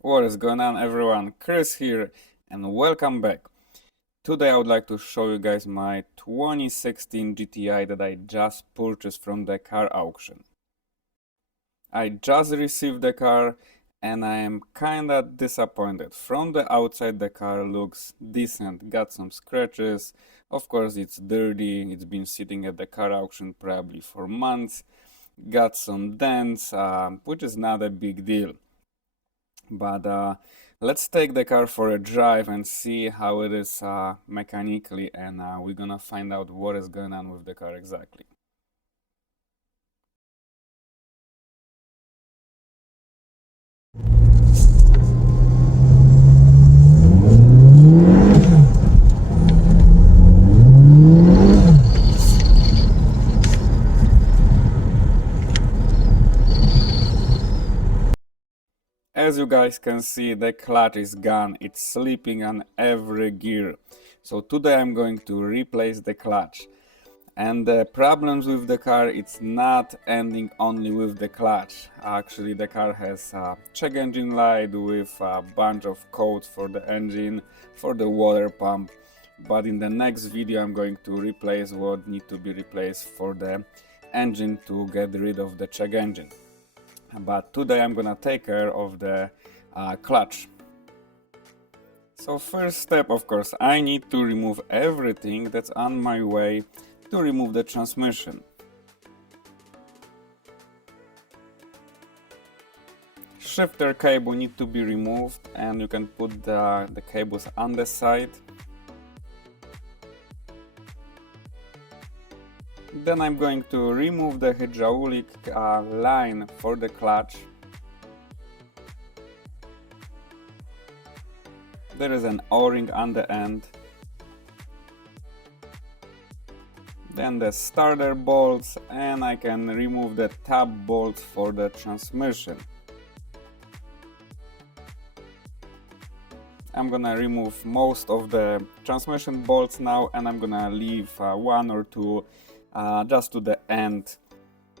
What is going on, everyone? Chris here and welcome back. Today I would like to show you guys my 2016 GTI that I just purchased from the car auction. I just received the car and I am kinda disappointed. From the outside the car looks decent, got some scratches. Of course it's dirty, it's been sitting at the car auction probably for months. Got some dents, which is not a big deal. But let's take the car for a drive and see how it is mechanically, and we're gonna find out what is going on with the car exactly. As you guys can see, the clutch is gone. It's slipping on every gear. So today I'm going to replace the clutch. And the problems with the car, it's not ending only with the clutch. Actually, the car has a check engine light with a bunch of codes for the engine, for the water pump. But in the next video, I'm going to replace what need to be replaced for the engine to get rid of the check engine. But today I'm gonna take care of the clutch. So first step, of course, I need to remove everything that's on my way to remove the transmission. Shifter cable need to be removed, and you can put the cables on the side. Then I'm going to remove the hydraulic line for the clutch. There is an O-ring on the end. Then the starter bolts, and I can remove the tab bolts for the transmission. I'm gonna remove most of the transmission bolts now, and I'm gonna leave one or two just to the end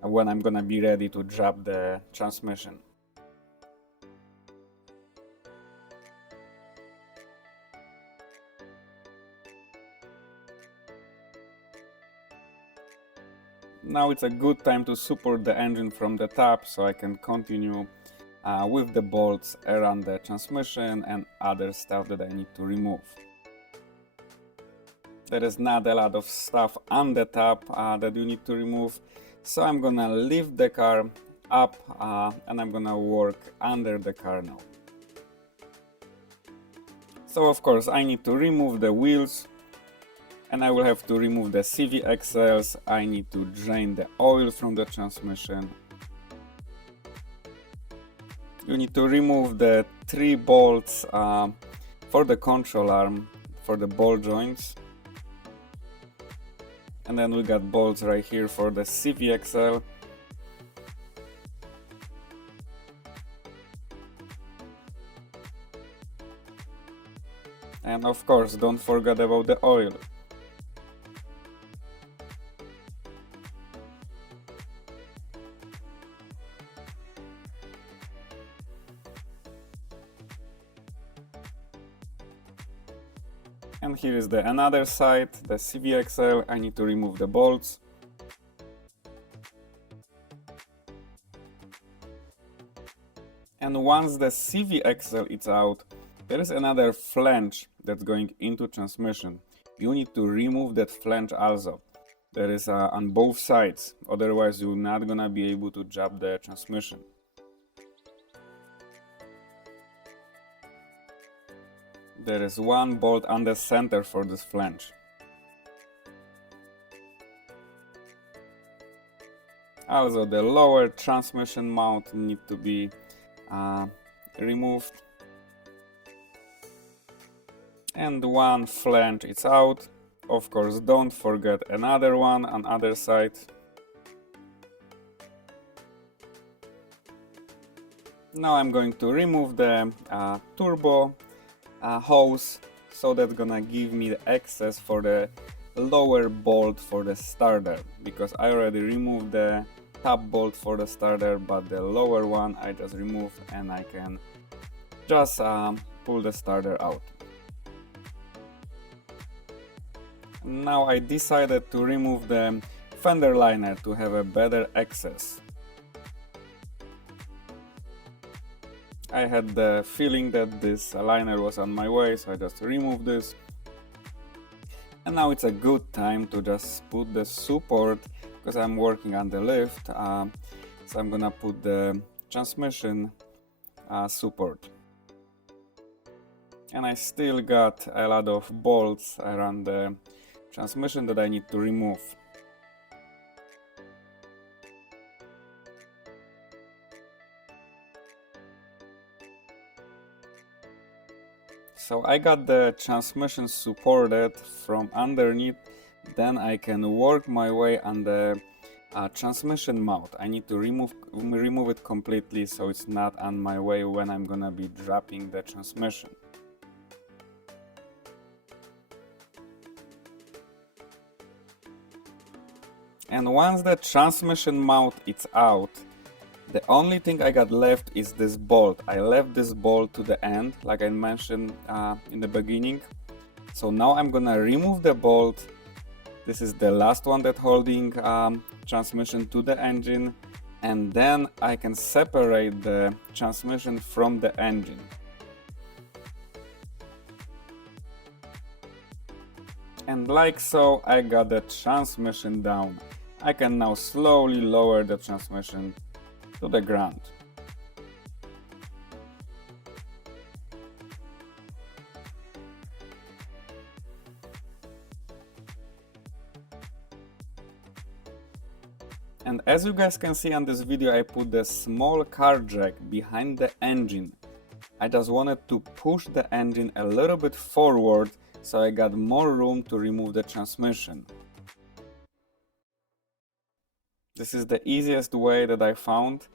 when I'm gonna be ready to drop the transmission. Now it's a good time to support the engine from the top, so I can continue with the bolts around the transmission and other stuff that I need to remove. There is not a lot of stuff on the top that you need to remove, so I'm gonna lift the car up and I'm gonna work under the car now. So of course I need to remove the wheels, and I will have to remove the CV axles. I need to drain the oil from the transmission. You need to remove the 3 bolts for the control arm, for the ball joints. And then we got bolts right here for the CV axle. And of course, don't forget about the oil. And here is the another side, the CV axle. I need to remove the bolts. And once the CV axle is out, there is another flange that's going into transmission. You need to remove that flange also. There is on both sides, otherwise you're not gonna be able to drop the transmission. There is one bolt on the center for this flange. Also, the lower transmission mount need to be removed. And one flange is out. Of course, don't forget another one on other side. Now I'm going to remove the turbo hose, so that's gonna give me the access for the lower bolt for the starter, because I already removed the top bolt for the starter, but the lower one I just removed, and I can just pull the starter out. Now I decided to remove the fender liner to have a better access. I had the feeling that this liner was on my way, so I just removed this. And now it's a good time to just put the support, because I'm working on the lift, so I'm gonna put the transmission support. And I still got a lot of bolts around the transmission that I need to remove. So I got the transmission supported from underneath, then I can work my way on the transmission mount. I need to remove it completely so it's not on my way when I'm gonna be dropping the transmission. And once the transmission mount is out, the only thing I got left is this bolt. I left this bolt to the end, like I mentioned in the beginning. So now I'm gonna remove the bolt. This is the last one that holding transmission to the engine, and then I can separate the transmission from the engine. And like so, I got the transmission down. I can now slowly lower the transmission to the ground. And as you guys can see on this video, I put the small car jack behind the engine. I just wanted to push the engine a little bit forward so I got more room to remove the transmission. This is the easiest way that I found.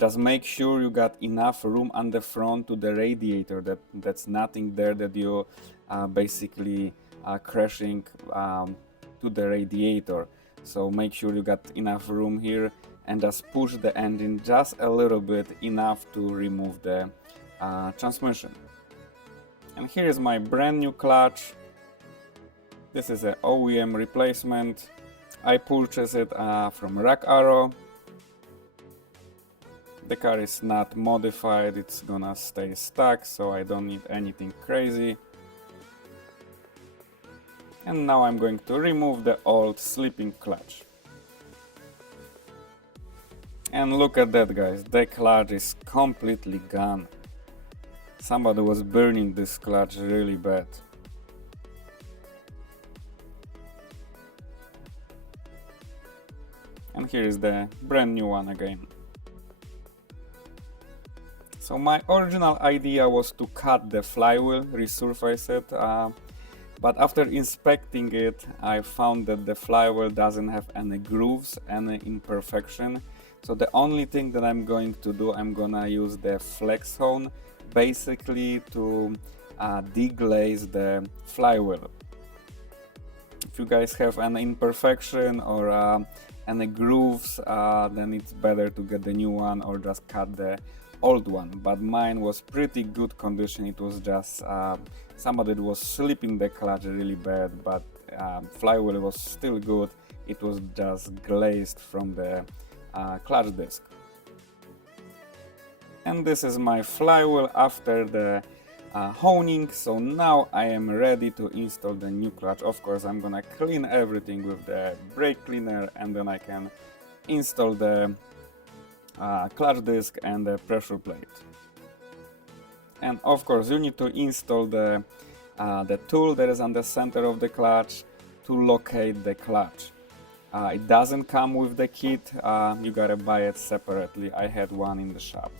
Just make sure you got enough room on the front to the radiator, that's nothing there that you basically crashing to the radiator. So make sure you got enough room here and just push the engine just a little bit, enough to remove the transmission. And here is my brand new clutch. This is an OEM replacement. I purchased it from Rack Arrow. The car is not modified, it's gonna stay stuck, so I don't need anything crazy. And now I'm going to remove the old sleeping clutch. And look at that, guys, the clutch is completely gone. Somebody was burning this clutch really bad. And here is the brand new one again. So my original idea was to cut the flywheel, resurface it, but after inspecting it, I found that the flywheel doesn't have any grooves, any imperfection. So the only thing that I'm going to do, I'm gonna use the flex hone basically to deglaze the flywheel. If you guys have an imperfection or any grooves, then it's better to get the new one or just cut the old one. But mine was pretty good condition. It was just somebody was slipping the clutch really bad, but flywheel was still good. It was just glazed from the clutch disc. And this is my flywheel after the honing. So now I am ready to install the new clutch. Of course, I'm gonna clean everything with the brake cleaner, and then I can install the clutch disc and the pressure plate. And of course, you need to install the tool that is on the center of the clutch to locate the clutch. It doesn't come with the kit, you gotta buy it separately. I had one in the shop.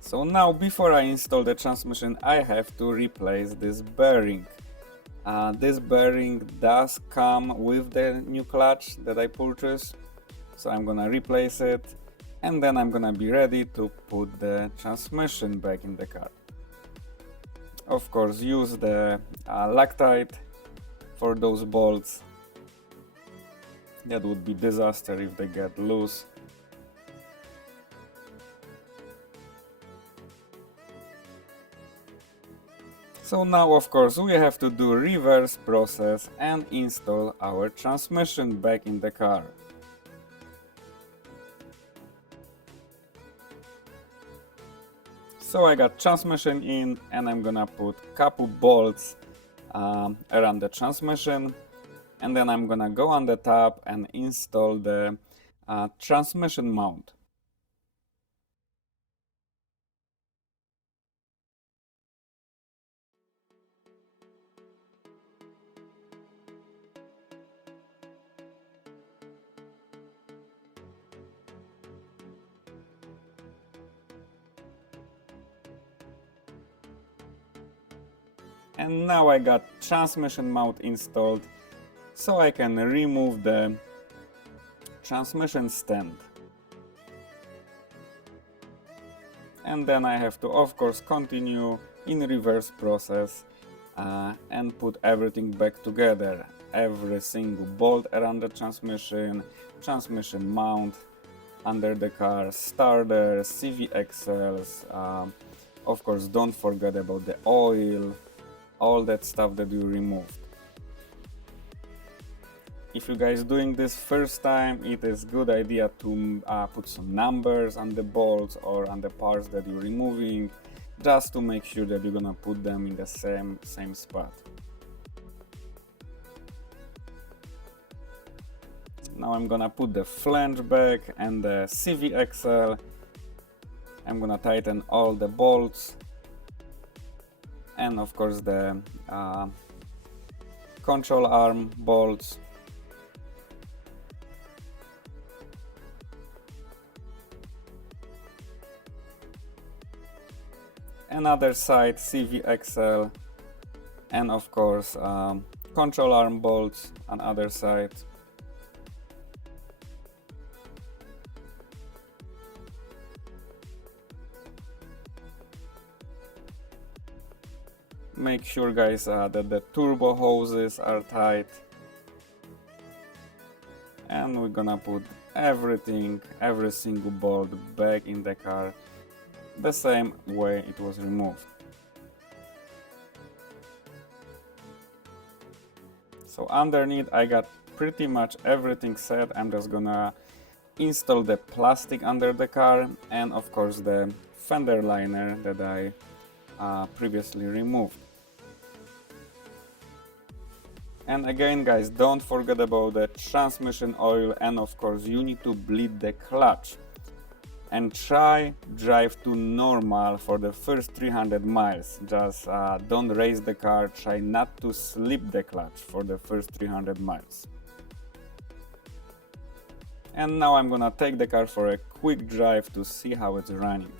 So now, before I install the transmission, I have to replace this bearing. This bearing does come with the new clutch that I purchased, so I'm gonna replace it, and then I'm gonna be ready to put the transmission back in the car. Of course, use the Loctite for those bolts. That would be disaster if they get loose. So now of course we have to do reverse process and install our transmission back in the car. So I got transmission in, and I'm gonna put couple bolts around the transmission, and then I'm gonna go on the top and install the transmission mount. And now I got transmission mount installed, so I can remove the transmission stand. And then I have to of course continue in reverse process and put everything back together. Every single bolt around the transmission, transmission mount under the car, starter, CV axles, of course don't forget about the oil, all that stuff that you removed. If you guys doing this first time, it is good idea to put some numbers on the bolts or on the parts that you're removing, just to make sure that you're gonna put them in the same spot. Now I'm gonna put the flange back and the CV axle. I'm gonna tighten all the bolts, and of course the control arm bolts. Another side CV axle, and of course control arm bolts on other side. Make sure guys that the turbo hoses are tight, and we're gonna put everything, every single bolt back in the car the same way it was removed. So underneath I got pretty much everything set. I'm just gonna install the plastic under the car, and of course the fender liner that I previously removed. And again guys, don't forget about the transmission oil, and of course you need to bleed the clutch. And try drive to normal for the first 300 miles. Just don't raise the car, try not to slip the clutch for the first 300 miles. And now I'm gonna take the car for a quick drive to see how it's running.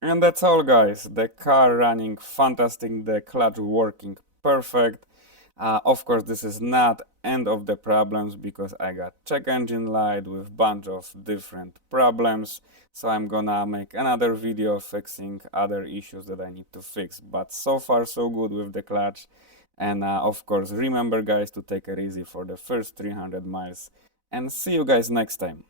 And that's all guys, the car running fantastic, the clutch working perfect. Of course this is not end of the problems, because I got check engine light with bunch of different problems, so I'm gonna make another video fixing other issues that I need to fix. But so far so good with the clutch. And of course remember guys to take it easy for the first 300 miles, and see you guys next time.